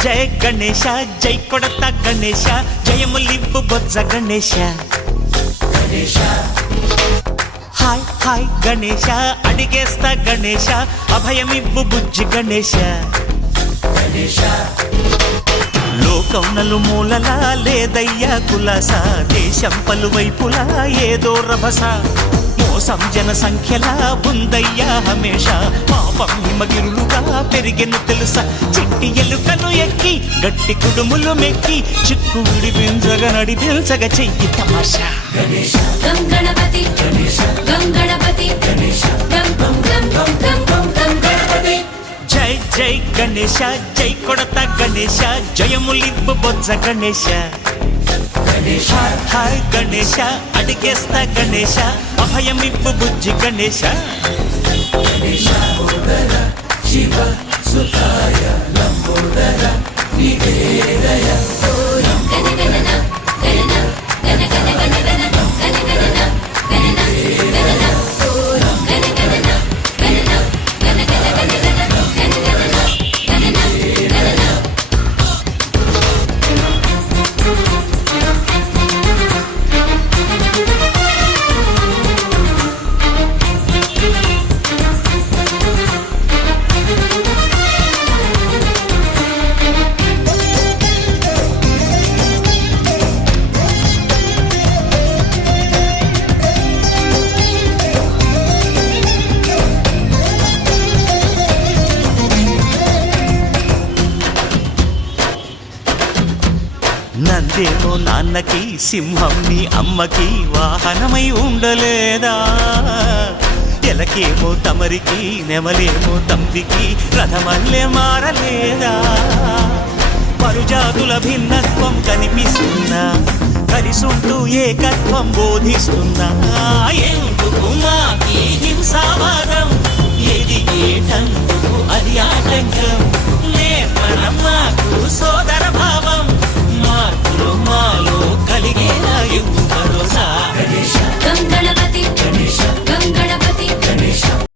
జయ గణేశ జై కొడత గణేశ జయములివ్వు బొజ్జ Ganesha hi hi Ganesha అడిగేస్తా Ganesha అభయమివ్వు బుజ్జి గణేశ లోకం నలుమూలలా లేదయ్యా కులాస దేశం పలువైపులా ఏదో రభస మోసం జన సంఖ్యలా ఉందయ్యా హమేష పాపం హిమగిరులుగా పెరిగెను తెలుసా చిట్టి ఎలుకను ఎక్కి గట్టి కుడుములు మెక్కి చిక్కు విడిపించగ నడిపించగ చెయ్యి తమాషా గం గణపతి గం గణపతి గం గం గం గం గం గం గణపతి జై జై గణేశ జై కొడత గణేశ జయములివ్వు బొజ్జ గణేశ హాయ్ హాయ్ గణేశ అడిగేస్తా గణేశ అభయమివ్వు బుజ్జి గణేశ శివ సుతాయ లంబోదర నివేదయ నందేమో నాన్నకి సింహం నీ అమ్మకి వాహనమై ఉండలేదా ఎలకేమో తమరికి నెమలేమో తంపికి రథమల్లే మారలేదా పరుజాతుల భిన్నత్వం కనిపిస్తున్నా కలిసుంటూ ఏకత్వం బోధిస్తున్నా ఎందుకు మా